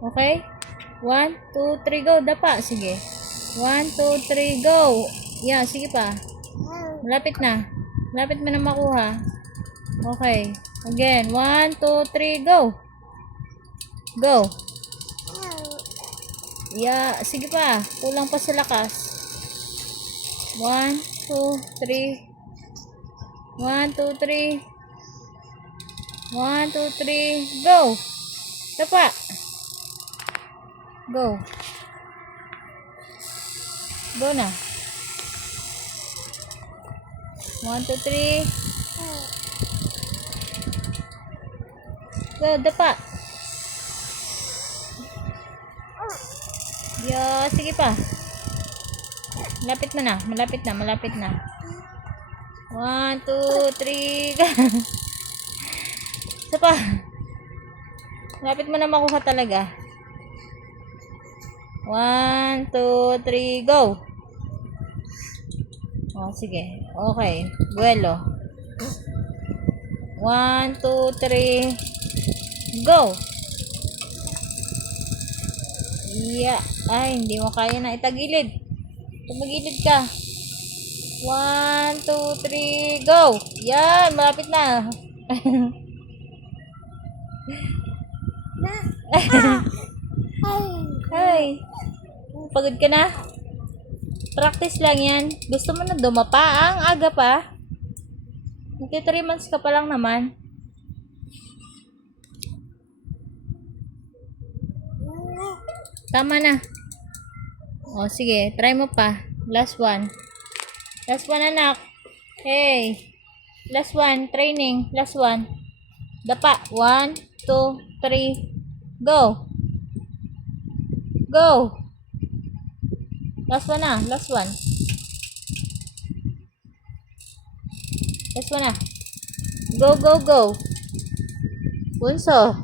Okay? 1, 2, 3, go. Dapa. Sige. 1, 2, 3, go. Yeah, sige pa. Malapit na. Malapit mo na makuha. Okay. Again. 1, 2, 3, go. Go. Yeah, sige pa. Kulang pa sa lakas. 1, 2, 3. 1, 2, 3. 1, 2, 3. Go. Dapa. Go. Go na. 1, 2, 3. Go, dapa. Yo, sige pa. Malapit na. Malapit na. 1, 2, 3. Isa pa. Malapit mo na makuha talaga. 1, 2, 3, go. Oh, sige. Okay. Buelo. 1, 2, 3, go. Yeah. Ay, hindi mo kaya na itagilid. Tumagilid ka. 1, 2, 3, go. Yan, malapit na. Ay, pagod ka na? Practice lang yan. Gusto mo na dumapa? Ang aga pa. Magki 3 months ka pa lang naman. Tama na. O, sige. Try mo pa. Last one. Last one, anak. Hey. Last one. Training. Last one. Dapa. 1, 2, 3. Go. Go. Last one na. Last one. Last one na. Go, go, go. Bunso.